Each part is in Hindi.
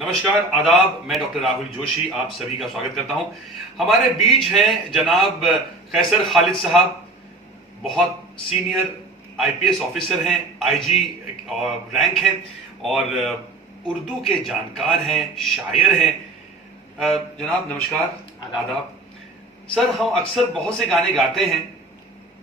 नमस्कार, आदाब। मैं डॉक्टर राहुल जोशी आप सभी का स्वागत करता हूं। हमारे बीच हैं जनाब कैसर खालिद साहब, बहुत सीनियर आईपीएस ऑफिसर हैं, आईजी रैंक हैं और उर्दू के जानकार हैं, शायर हैं। जनाब नमस्कार, आदाब। सर, हम अक्सर बहुत से गाने गाते हैं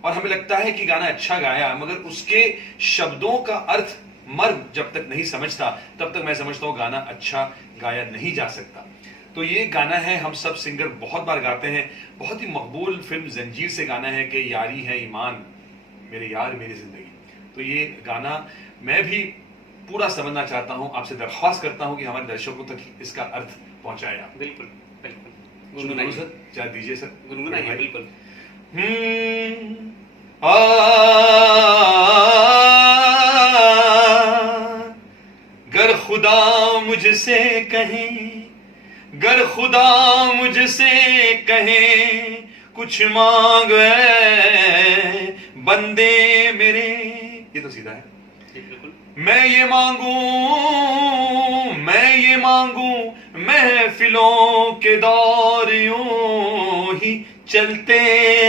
और हमें लगता है कि गाना अच्छा गाया, मगर उसके शब्दों का अर्थ मर्द जब तक नहीं समझता तब तक मैं समझता हूं गाना अच्छा गाया नहीं जा सकता। तो ये गाना है, हम सब सिंगर बहुत बार गाते हैं, बहुत ही मकबूल फिल्म जंजीर से गाना है कि यारी है ईमान मेरे यार मेरी जिंदगी। तो ये गाना मैं भी पूरा समझना चाहता हूं, आपसे दरख्वास्त करता हूं कि हमारे दर्शकों तक इसका अर्थ पहुंचाएं आप। बिल्कुल बिल्कुल गुनगुनाइए सर, चाहे दीजिए सर, गुनगुनाइए बिल्कुल। गर खुदा मुझसे कहे, गर खुदा मुझसे कहे कुछ मांग बंदे मेरे, ये तो सीधा है। बिल्कुल। मैं ये मांगू, मैं ये मांगू महफिलों के दौर यूं ही चलते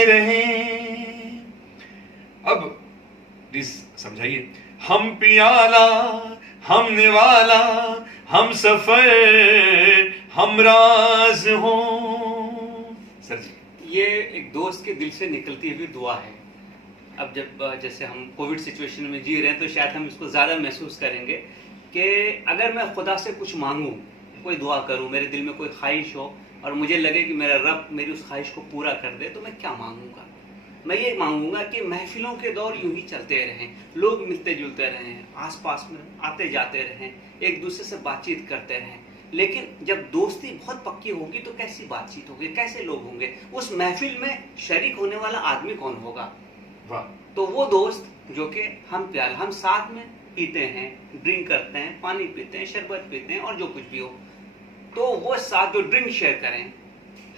रहे। अब प्लीज समझाइए। हम पियाला, हम निवाला, हम सफर, हम राज हो। सर जी, ये एक दोस्त के दिल से निकलती हुई दुआ है। अब जब जैसे हम कोविड सिचुएशन में जी रहे हैं तो शायद हम इसको ज़्यादा महसूस करेंगे कि अगर मैं खुदा से कुछ मांगूं, कोई दुआ करूं, मेरे दिल में कोई ख्वाहिश हो और मुझे लगे कि मेरा रब मेरी उस ख्वाहिश को पूरा कर दे, तो मैं क्या मांगूंगा? मैं ये मांगूंगा कि महफिलों के दौर यूं ही चलते रहें, लोग मिलते जुलते रहें, आसपास में आते जाते रहें, एक दूसरे से बातचीत करते रहें। लेकिन जब दोस्ती बहुत पक्की होगी तो कैसी बातचीत होगी, कैसे लोग होंगे, उस महफिल में शरीक होने वाला आदमी कौन होगा? वाह। तो वो दोस्त जो कि हम साथ में पीते हैं, ड्रिंक करते हैं, पानी पीते हैं, शरबत पीते हैं और जो कुछ भी हो, तो वो साथ जो ड्रिंक शेयर करें,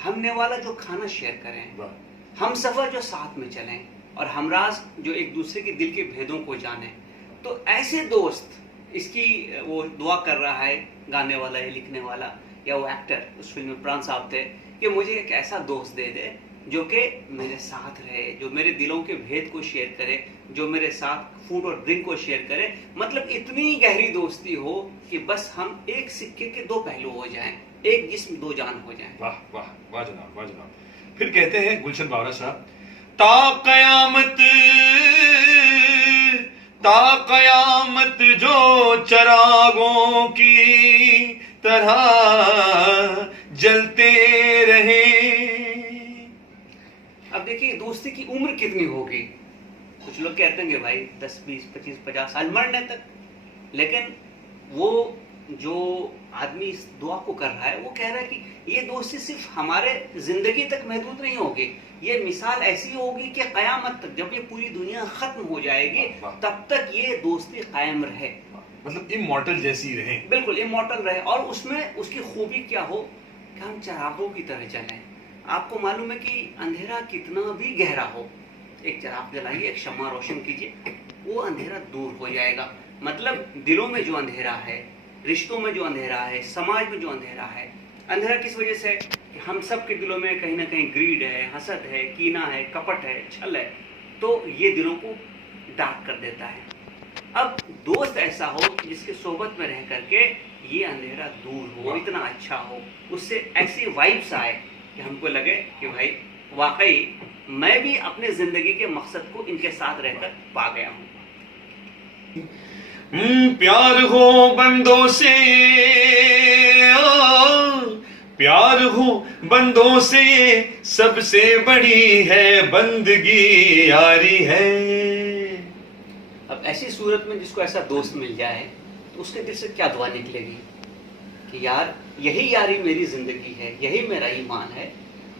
हमने वाला जो खाना शेयर करें, हम सफर जो साथ में चलें और हमराज जो एक दूसरे के दिल के भेदों को जाने। तो ऐसे दोस्त, इसकी वो दुआ कर रहा है गाने वाला या लिखने वाला या वो एक्टर उस फिल्म में प्राण साहब थे कि मुझे एक ऐसा दोस्त दे दे जो कि मेरे साथ रहे, जो मेरे दिलों के भेद को शेयर करे, जो मेरे साथ फूड और ड्रिंक को शेयर करे। मतलब इतनी गहरी दोस्ती हो कि बस हम एक सिक्के के दो पहलू हो जाएं, एक जिस्म दो जान हो जाएं। वाह वाह वाह जनाब, वाह जनाब। फिर कहते हैं गुलशन बावरा साहब, ता कयामत जो चरागों की तरह जलते रहे। अब देखिए दोस्ती की उम्र कितनी होगी। कुछ लोग कहते हैं कि भाई 10, 20, 25, 50 साल मरने तक, लेकिन वो जो आदमी इस दुआ को कर रहा है वो कह रहा है कि ये दोस्ती सिर्फ हमारे जिंदगी तक महदूद नहीं होगी, ये मिसाल ऐसी होगी कि कयामत तक, जब ये पूरी दुनिया खत्म हो जाएगी तब तक ये दोस्ती कायम रहे, मतलब इमॉर्टल जैसी रहे। बिल्कुल इमॉर्टल रहे। और उसमें उसकी खूबी क्या हो कि हम चरागों की तरह चलें। आपको मालूम है कि अंधेरा कितना भी गहरा हो, एक चिराग जलाइए, एक शम्मा रोशन कीजिए, वो अंधेरा दूर हो जाएगा। मतलब दिलों में जो अंधेरा है, रिश्तों में जो अंधेरा है, समाज में जो अंधेरा है, अंधेरा किस वजह से? कि हम सब के दिलों में कहीं ना कहीं ग्रीड है, हसद है, कीना है, कपट है, छल है, तो ये दिलों को डार्क कर देता है। अब दोस्त ऐसा हो जिसके सोबत में रह करके ये अंधेरा दूर हो, इतना अच्छा हो, उससे ऐसी वाइब्स आए कि हमको लगे कि भाई वाकई मैं भी अपने जिंदगी के मकसद को इनके साथ रहकर पा गया हूं। प्यार हो बंदों से, प्यार हो बंदों से सबसे बड़ी है बंदगी यारी है। अब ऐसी सूरत में जिसको ऐसा दोस्त मिल जाए तो उसके दिल से क्या दुआ निकलेगी कि यार यही यारी मेरी जिंदगी है, यही मेरा ईमान है।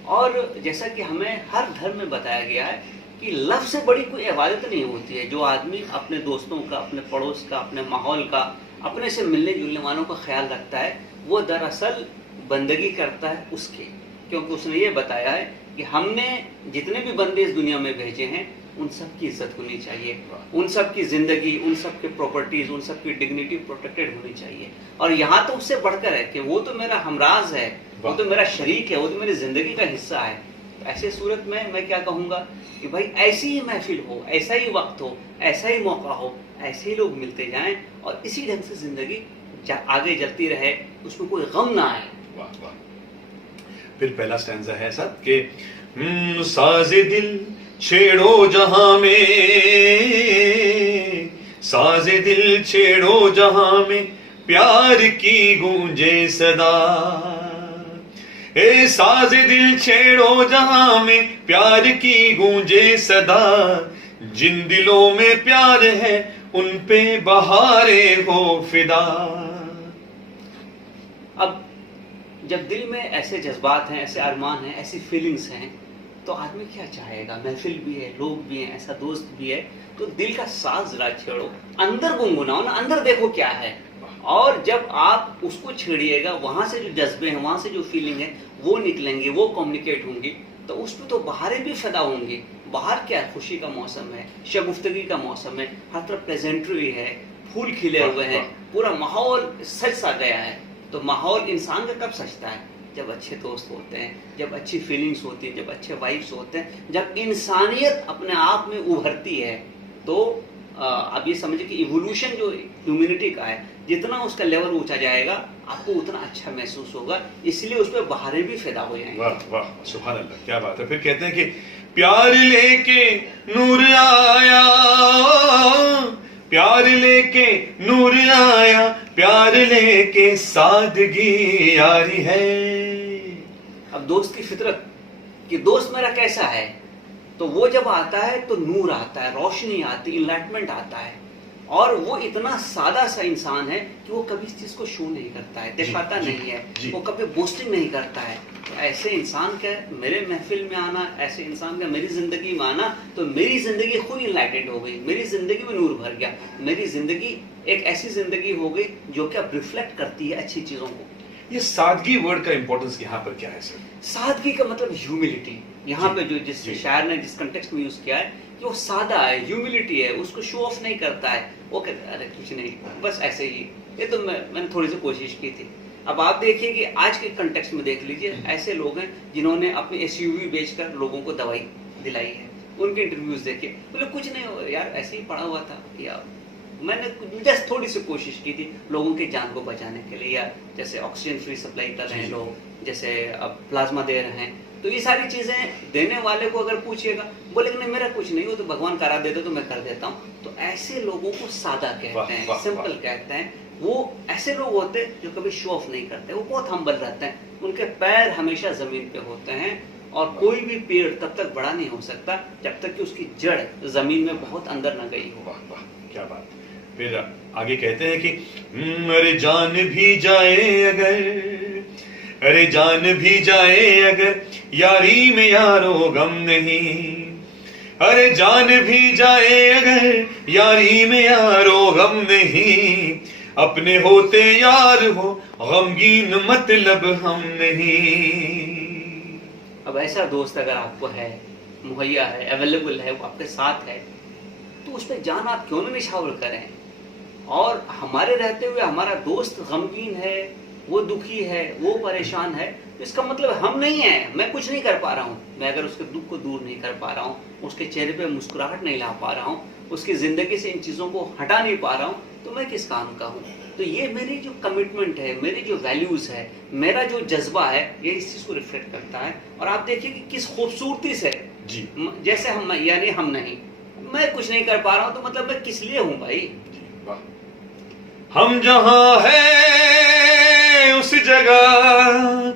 और जैसा कि हमें हर धर्म में बताया गया है कि लफ्ज़ से बड़ी कोई इबादत नहीं होती है। जो आदमी अपने दोस्तों का, अपने पड़ोस का, अपने माहौल का, अपने से मिलने जुलने वालों का ख्याल रखता है, वो दरअसल बंदगी करता है उसके, क्योंकि उसने ये बताया है कि हमने जितने भी बंदे इस दुनिया में भेजे हैं उन सब की इज्जत होनी चाहिए, उन सब की जिंदगी, उन सब के प्रॉपर्टीज, उन सब की डिग्निटी प्रोटेक्टेड होनी चाहिए। और यहाँ तो उससे बढ़कर है कि वो तो मेरा हमराज है, वो तो मेरा शरीक है, वो तो मेरी जिंदगी का हिस्सा है। तो ऐसे सूरत में मैं क्या कहूँगा कि भाई ऐसी ही महफिल हो, ऐसा ही वक्त हो, ऐसा ही मौका हो, ऐसे ही लोग मिलते जाएं और इसी ढंग से जिंदगी आगे चलती रहे, उसमें कोई गम ना आए। वाह वाह। फिर पहला स्टैंजा है सब के साजे दिल छेड़ो जहां में, साजे दिल छेड़ो जहां में, प्यार की गूंजे सदा। ए साजे दिल छेड़ो जहां में, प्यार की गूंजे सदा। जिन दिलों में प्यार है उन पे बहारे हो फिदा। अब जब दिल में ऐसे जज्बात हैं, ऐसे अरमान हैं, ऐसी फीलिंग्स हैं, तो आदमी क्या चाहेगा? महफिल भी है, लोग भी हैं, ऐसा दोस्त भी है, तो दिल का साज जरा छेड़ो, अंदर गुनगुनाओ ना, अंदर देखो क्या है। और जब आप उसको छेड़िएगा, वहां से जो जज्बे हैं, वहां से जो फीलिंग है वो निकलेंगे, वो कम्युनिकेट होंगी, तो उसमें तो बहारें भी फैदा होंगी। बाहर क्या है? खुशी का मौसम है, शगुफ्तगी का मौसम है, हर तरफ प्लेजेंट्री है, फूल खिले हुए हैं, पूरा माहौल सज सा गया है। तो माहौल इंसान का कब सजता है? जब अच्छे दोस्त होते हैं, जब अच्छी फीलिंग्स होती है, जब अच्छे वाइब्स होते हैं, जब इंसानियत अपने आप में उभरती है। तो अब ये समझिए कि इवोल्यूशन जो ह्यूमैनिटी का है, जितना उसका लेवल ऊंचा जाएगा, आपको उतना अच्छा महसूस होगा, इसलिए उसमें बहारें भी पैदा हो जाएंगे। वाह वाह, सुभान अल्लाह, क्या बात है। फिर कहते हैं कि प्यार लेके नूर आया, प्यार लेके नूर आया, प्यार लेके सादगी यारी है। अब दोस्त की फितरत कि दोस्त मेरा कैसा है, तो वो जब आता है तो नूर आता है, रोशनी आती है, इनलाइटमेंट आता है। और वो इतना सादा सा इंसान है कि वो कभी इस चीज को शो नहीं करता है, दिखाता नहीं है, वो कभी बोस्टिंग नहीं करता है। तो ऐसे इंसान का मेरे महफिल में आना, ऐसे इंसान का मेरी जिंदगी में आना, तो मेरी जिंदगी खुद इनलाइटेड हो गई, मेरी जिंदगी में नूर भर गया, मेरी जिंदगी एक ऐसी जिंदगी हो गई जो कि अब रिफ्लेक्ट करती है अच्छी चीजों को। ये सादगी वर्ड का इंपॉर्टेंस यहाँ पर क्या है सर? सादगी का मतलब ह्यूमिलिटी। यहाँ पे जो जिस शायर ने जिस कंटेक्स्ट में यूज किया है कि वो सादा है, ह्यूमिलिटी है, उसको शो ऑफ नहीं करता है, वो कहता है अरे कुछ नहीं, बस ऐसे ही। ये तो मैंने थोड़ी सी कोशिश की थी। अब आप देखिए कि आज के कंटेक्स्ट में देख लीजिए, ऐसे लोग हैं जिन्होंने अपनी एसयूवी बेचकर लोगों को दवाई दिलाई है। उनके इंटरव्यूज देखिए, बोले कुछ नहीं हो यार, ऐसे ही पड़ा हुआ था, या मैंने जस्ट थोड़ी सी कोशिश की थी लोगों की जान को बचाने के लिए, या जैसे ऑक्सीजन फ्री सप्लाई कर रहे हैं लोग, जैसे अब प्लाज्मा दे रहे हैं, तो ये सारी चीजें देने वाले को अगर पूछिएगा, बोले नहीं मेरा कुछ नहीं हो, तो भगवान करा देते तो मैं कर देता हूँ। तो ऐसे लोगों को सादा कहते हैं, सिंपल कहते हैं। वो ऐसे लोग होते हैं जो कभी शो ऑफ नहीं करते, वो बहुत हम्बल रहते हैं, उनके पैर हमेशा जमीन पे होते हैं। और कोई भी पेड़ तब तक बड़ा नहीं हो सकता जब तक कि उसकी जड़ जमीन में बहुत अंदर न गई हो। वाह वाह, क्या बात। फिर आगे कहते हैं कि अरे जान भी जाए अगर, अरे जान भी जाए अगर, यारी में यारो गम नहीं। अरे जान भी जाए अगर, यारी में यारो गम नहीं। अपने होते यार हो, गमगीन मतलब हम नहीं। अब ऐसा दोस्त अगर आपको है, मुहैया है, अवेलेबल है, वो आपके साथ है, तो उस पर जान आप क्यों ना निछावर करें। और हमारे रहते हुए हमारा दोस्त गमगीन है, वो दुखी है, वो परेशान है, तो इसका मतलब हम नहीं है, मैं कुछ नहीं कर पा रहा हूँ। मैं अगर उसके दुख को दूर नहीं कर पा रहा हूँ, उसके चेहरे पे मुस्कुराहट नहीं ला पा रहा हूँ, उसकी जिंदगी से इन चीजों को हटा नहीं पा रहा हूँ, तो मैं किस काम का हूँ। तो ये मेरी जो कमिटमेंट है, मेरी जो वैल्यूज है, मेरा जो जज्बा है, ये इस चीज को रिफ्लेक्ट करता है। और आप देखिए कि किस खूबसूरती से जी, जैसे हम, यानी हम नहीं, मैं कुछ नहीं कर पा रहा हूँ, तो मतलब मैं किस लिए हूँ भाई। हम जहां है उस जगह,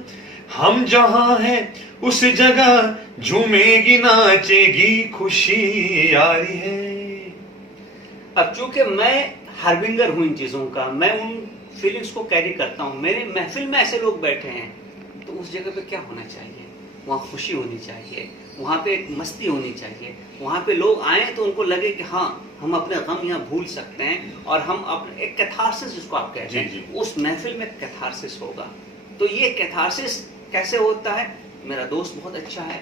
हम जहां है उस जगह, झूमेगी नाचेगी खुशी यारी है। अब चूंकि मैं हार्बिंगर हूं इन चीजों का, मैं उन फीलिंग्स को कैरी करता हूं, मेरे महफिल में ऐसे लोग बैठे हैं, तो उस जगह पे क्या होना चाहिए? वहाँ खुशी होनी चाहिए, वहाँ पे एक मस्ती होनी चाहिए, वहाँ पे लोग आए तो उनको लगे कि हाँ हम अपने गम यहाँ भूल सकते हैं, और हम अपने एक कैथारसिस जिसको आप कहते हैं, उस महफिल में कैथारसिस होगा। तो ये कैथारसिस कैसे होता है? मेरा दोस्त बहुत अच्छा है,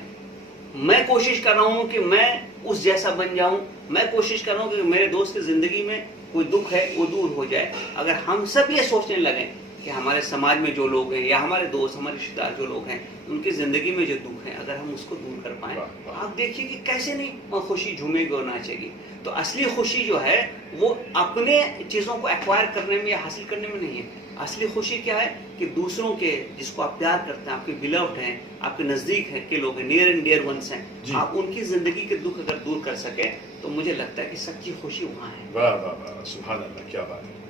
मैं कोशिश कर रहा हूँ कि मैं उस जैसा बन जाऊं। मैं कोशिश कर रहा हूं कि मेरे दोस्त की जिंदगी में कोई दुख है वो दूर हो जाए। अगर हम सब ये सोचने लगे कि हमारे समाज में जो लोग हैं या हमारे दोस्त, हमारे रिश्तेदार जो लोग हैं, उनकी जिंदगी में जो दुख है, अगर हम उसको दूर कर पाए, आप देखिए कि कैसे नहीं खुशी झूमेगी और नाचेगी। तो असली खुशी जो है वो अपने चीजों को एक्वायर करने में या हासिल करने में नहीं है। असली खुशी क्या है कि दूसरों के, जिसको आप प्यार करते हैं, आपके बिलव्ड हैं, आपके नजदीक हैं के लोग हैं, नियर एंड डियर वंस हैं, आप उनकी जिंदगी के दुख अगर दूर कर सके तो मुझे लगता है कि सच्ची खुशी वहां है। वाह वाह वाह, सुभान अल्लाह, क्या बात है।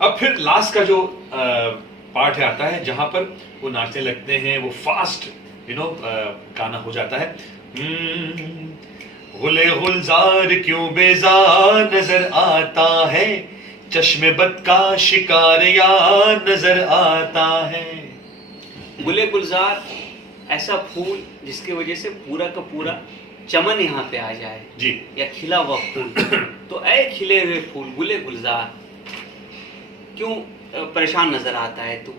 अब फिर लास्ट का जो पार्ट है आता है जहां पर वो नाचने लगते हैं, वो फास्ट गाना हो जाता है। गुले गुलजार क्यों बेजार नजर आता है, चश्मे बद का शिकार यार नजर आता है। गुले गुलजार ऐसा फूल जिसकी वजह से पूरा का पूरा चमन यहाँ पे आ जाए जी, या खिला हुआ फूल। तो ऐ खिले हुए फूल गुले गुलजार क्यों परेशान नजर आता है तू।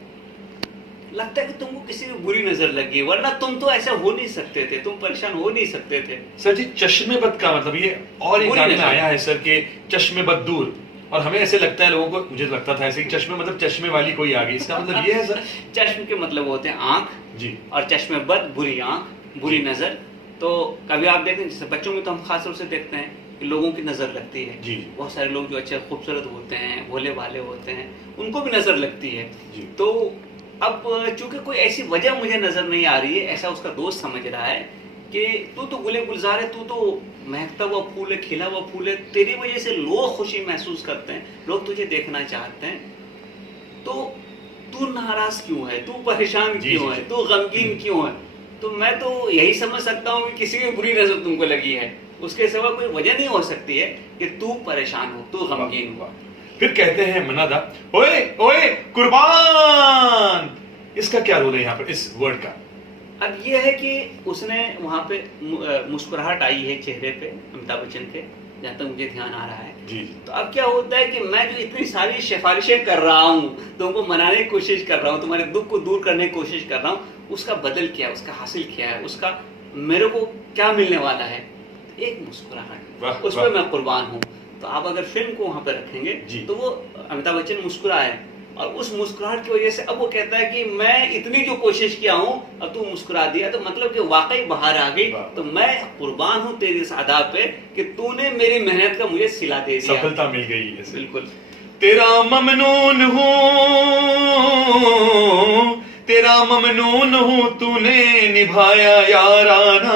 लगता है कि तुमको किसी की बुरी नजर लगी, वरना तुम तो ऐसा हो नहीं सकते थे, तुम परेशान हो नहीं सकते थे। सर जी, चश्मेबद का मतलब ये और एक गाने में आया है सर के चश्मेबद दूर, और हमें ऐसे लगता है लोगों को, मुझे लगता था ऐसे कि चश्मे मतलब चश्मे वाली कोई आ गई, इसका मतलब ये है सर? चश्म के मतलब होते हैं आंख जी, और चश्मेबद बुरी आंख, बुरी नजर। तो कभी आप देखते हैं जैसे बच्चों में तो हम खास तौर से देखते हैं कि लोगों की नजर लगती है जी, बहुत सारे लोग जो अच्छे खूबसूरत होते हैं, भोले भाले होते हैं, उनको भी नजर लगती है जी। तो अब चूंकि कोई ऐसी वजह मुझे नजर नहीं आ रही है, ऐसा उसका दोस्त समझ रहा है कि तू तो गुले गुलजार है, तू तो महकता हुआ फूल है, खिला हुआ फूल है, तेरी वजह से लोग खुशी महसूस करते हैं, लोग तुझे देखना चाहते हैं, तो तू नाराज क्यों है, तू परेशान क्यों है, तू गमगीन क्यों है। तो मैं तो यही समझ सकता हूँ कि किसी की बुरी नजर तुमको लगी है, उसके सिवा कोई वजह नहीं हो सकती है कि तू परेशान हो, तू गमगीन हो। फिर कहते हैं मनादा, ओए ओए कुर्बान, इसका क्या रोल है यहाँ पर इस वर्ड का? अब ये है कि उसने वहां पे मुस्कुराहट आई है चेहरे पे अमिताभ बच्चन के, जहां तक मुझे ध्यान आ रहा है जी। तो अब क्या होता है कि मैं जो इतनी सारी सिफारिशें कर रहा हूँ, तुमको मनाने की कोशिश कर रहा हूँ, तुम्हारे दुख को दूर करने की कोशिश कर रहा हूँ, उसका बदल क्या है, उसका हासिल क्या है, उसका मेरे को क्या मिलने वाला है? एक मुस्कुराहट, उस पर मैं कुर्बान हूँ। तो आप अगर फिल्म को वहां पर रखेंगे तो वो अमिताभ बच्चन मुस्कुराए और उस मुस्कुराहट की वजह से अब वो कहता है कि मैं इतनी जो कोशिश किया हूं और तू मुस्कुरा दिया, तो मतलब कि वाकई बाहर आ गई, तो मैं कुर्बान हूं तेरी इस अदा पे कि तूने मेरी मेहनत का मुझे सिला दे दिया, सफलता मिल गई है। बिल्कुल। तेरा ममनून हूँ, तेरा ममनून हूँ, तूने निभाया याराना।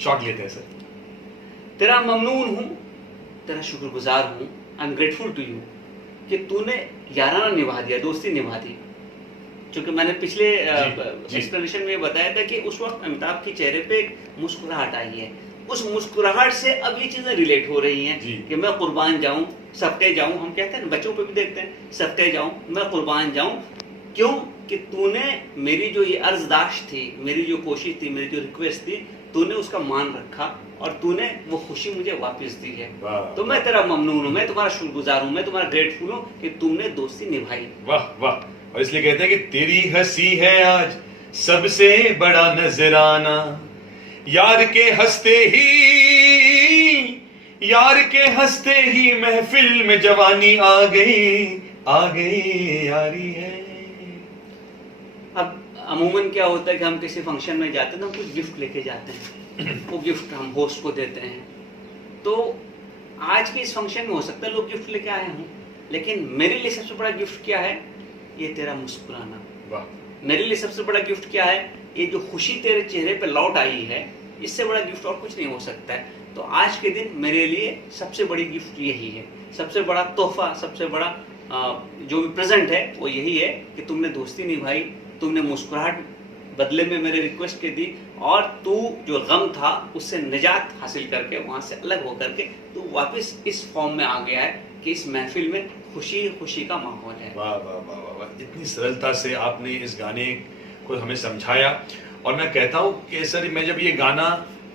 शॉट लेते हैं सर। तेरा ममनून हूँ, तेरा शुक्रगुजार हूँ, I am grateful to you कि तूने याराना निभा दिया, दोस्ती निभा दी। क्योंकि मैंने पिछले एक्सप्लेनेशन में बताया था कि उस वक्त अमिताभ के चेहरे पे एक मुस्कुराहट आई है, उस मुस्कुराहट से अब ये चीजें रिलेट हो रही हैं कि मैं कुर्बान जाऊं, सफते जाऊं। हम कहते हैं बच्चों पे भी देखते हैं, सफते जाऊं, मैं कुर्बान जाऊं, क्यों कि तूने मेरी जो ये अर्जदाश्त थी, मेरी जो कोशिश थी, मेरी जो रिक्वेस्ट थी, तूने उसका मान रखा और तूने वो खुशी मुझे वापस दी है। तो मैं तेरा ममनून हूँ, मैं तुम्हारा शुक्रगुजार हूँ, मैं तुम्हारा ग्रेटफुल हूँ कि तुमने दोस्ती निभाई। वाह वाह। और इसलिए कहते हैं कि तेरी हंसी है आज सबसे बड़ा नजराना, यार के हंसते ही, यार के हंसते ही महफिल में जवानी आ गई यारी है। अब अमूमन क्या होता है कि हम किसी फंक्शन में जाते हैं तो हम कुछ गिफ्ट लेके जाते हैं, वो गिफ्ट हम होस्ट को देते हैं। तो आज के इस फंक्शन में हो सकता है लोग गिफ्ट लेके आए हों, लेकिन मेरे लिए सबसे बड़ा गिफ्ट क्या है? ये तेरा मुस्कुराना। वाह। मेरे लिए सबसे बड़ा गिफ्ट क्या है? ये जो खुशी तेरे चेहरे पे लौट आई है, इससे बड़ा गिफ्ट और कुछ नहीं हो सकता है। तो आज के दिन मेरे लिए सबसे बड़ी गिफ्ट यही है, सबसे बड़ा तोहफा, सबसे बड़ा जो भी प्रेजेंट है वो यही है कि तुमने दोस्ती निभाई, तुमने मुस्कुराहट बदले में मेरे रिक्वेस्ट के दी, और तू जो गम था उससे निजात हासिल करके, वहां से अलग होकर के तू वापस इस फॉर्म में आ गया है कि इस महफिल में खुशी खुशी का माहौल है। वाह वाह वाह वाह वाह। इतनी सरलता से आपने इस गाने को हमें समझाया, और मैं कहता हूँ कि सर मैं जब ये गाना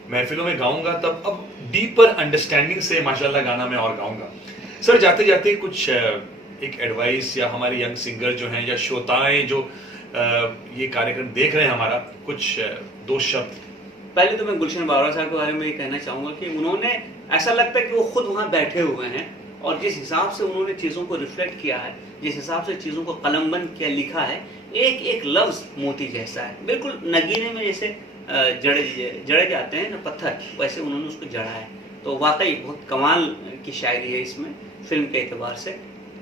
महफिलों में गाऊंगा तब अब डीपर अंडरस्टैंडिंग से माशाल्लाह गाना मैं और गाऊंगा। सर जाते जाते कुछ एक एडवाइस, या हमारे यंग सिंगर जो हैं या श्रोताएं जो ये कार्यक्रम देख रहे हैं हमारा, कुछ दो शब्द पहले तो मैं गुलशन बाबरा साहब के बारे में ये कहना चाहूँगा कि उन्होंने, ऐसा लगता है कि वो खुद वहाँ बैठे हुए हैं और जिस हिसाब से उन्होंने चीज़ों को रिफ्लेक्ट किया है, जिस हिसाब से चीज़ों को कलमबंद किया, लिखा है, एक एक लफ्ज़ मोती जैसा है, बिल्कुल नगीने में जैसे जड़े जाते हैं ना पत्थर, वैसे उन्होंने उसको जड़ा है। तो वाकई बहुत कमाल की शायरी है इसमें फिल्म के एतबार से।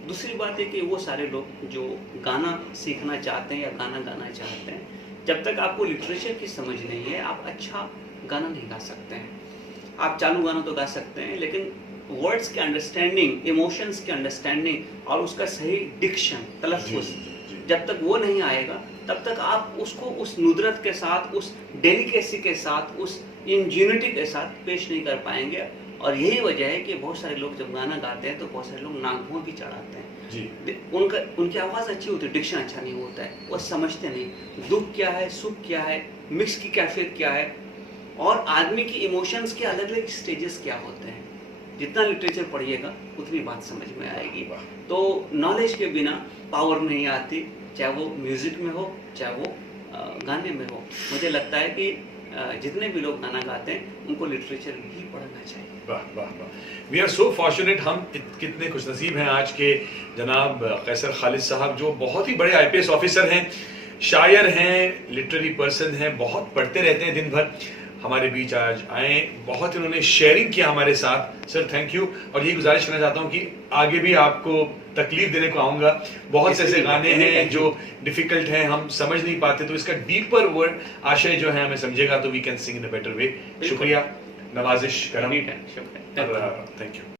दूसरी बात है कि वो सारे लोग जो गाना सीखना चाहते हैं या गाना गाना चाहते हैं, जब तक आपको लिटरेचर की समझ नहीं है आप अच्छा गाना नहीं गा सकते हैं। आप चालू गाना तो गा सकते हैं, लेकिन वर्ड्स के अंडरस्टैंडिंग, इमोशंस के अंडरस्टैंडिंग और उसका सही डिक्शन, तलफ़ुज़, जब तक वो नहीं आएगा तब तक आप उसको उस नुदरत के साथ, उस डेलिकेसी के साथ, उस इंजीनिटी के साथ पेश नहीं कर पाएंगे। और यही वजह है कि बहुत सारे लोग जब गाना गाते हैं तो बहुत सारे लोग नागों भी चढ़ाते हैं जी। उनकी आवाज़ अच्छी होती है, डिक्शन अच्छा नहीं होता है, वो समझते नहीं दुख क्या है, सुख क्या है, मिक्स की कैफियत क्या है और आदमी की इमोशंस के अलग अलग स्टेजेस क्या होते हैं। जितना लिटरेचर पढ़िएगा उतनी बात समझ में आएगी। तो नॉलेज के बिना पावर नहीं आती, चाहे वो म्यूजिक में हो चाहे वो गाने में हो। मुझे लगता है कि जितने भी लोग गाना गाते हैं उनको लिटरेचर भी पढ़ना चाहिए। वाह वाह वाह, वी आर सो फॉर्चुनेट, हम कितने खुशनसीब हैं आज के जनाब कैसर खालिद साहब, जो बहुत ही बड़े आईपीएस ऑफिसर हैं, शायर हैं, लिटरेरी पर्सन हैं, बहुत पढ़ते रहते हैं दिन भर, हमारे बीच आज आए। बहुत इन्होंने शेयरिंग किया हमारे साथ। Sir thank you. और ये गुजारिश करना चाहता हूँ कि आगे भी आपको तकलीफ देने को आऊँगा। बहुत से ऐसे गाने हैं जो डिफिकल्ट हैं, हम समझ नहीं पाते, तो इसका डीपर वर्ड आशय जो है हमें समझेगा तो we can sing in a better way. शुक्रिया, नवाजिश करम, थैंक यू।